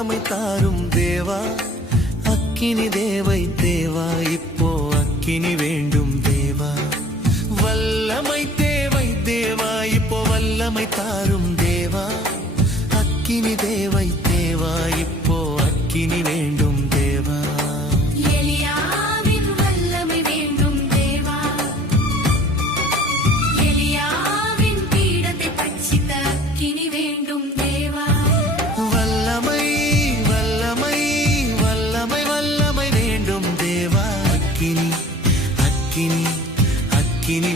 வல்லமை தாரும் தேவா, அக்கினி தேவை தேவா, இப்போ அக்கினி வேண்டும் தேவா. வல்லமை தேவை தேவா, இப்போ வல்லமை தாரும் தேவா, அக்கினி தேவை தேவா, இப்போ அக்கினி வேண்டும் தேவா. எலியாவின் வல்லமை வேண்டும் தேவா, எலியாவின் பீடத்தை பட்சித்த அக்கினி வேண்டும் தேவா. வல்லமை வல்லமை வல்லமை வல்லமை வேண்டும் தேவா, அக்கினி அக்கினி அக்கினி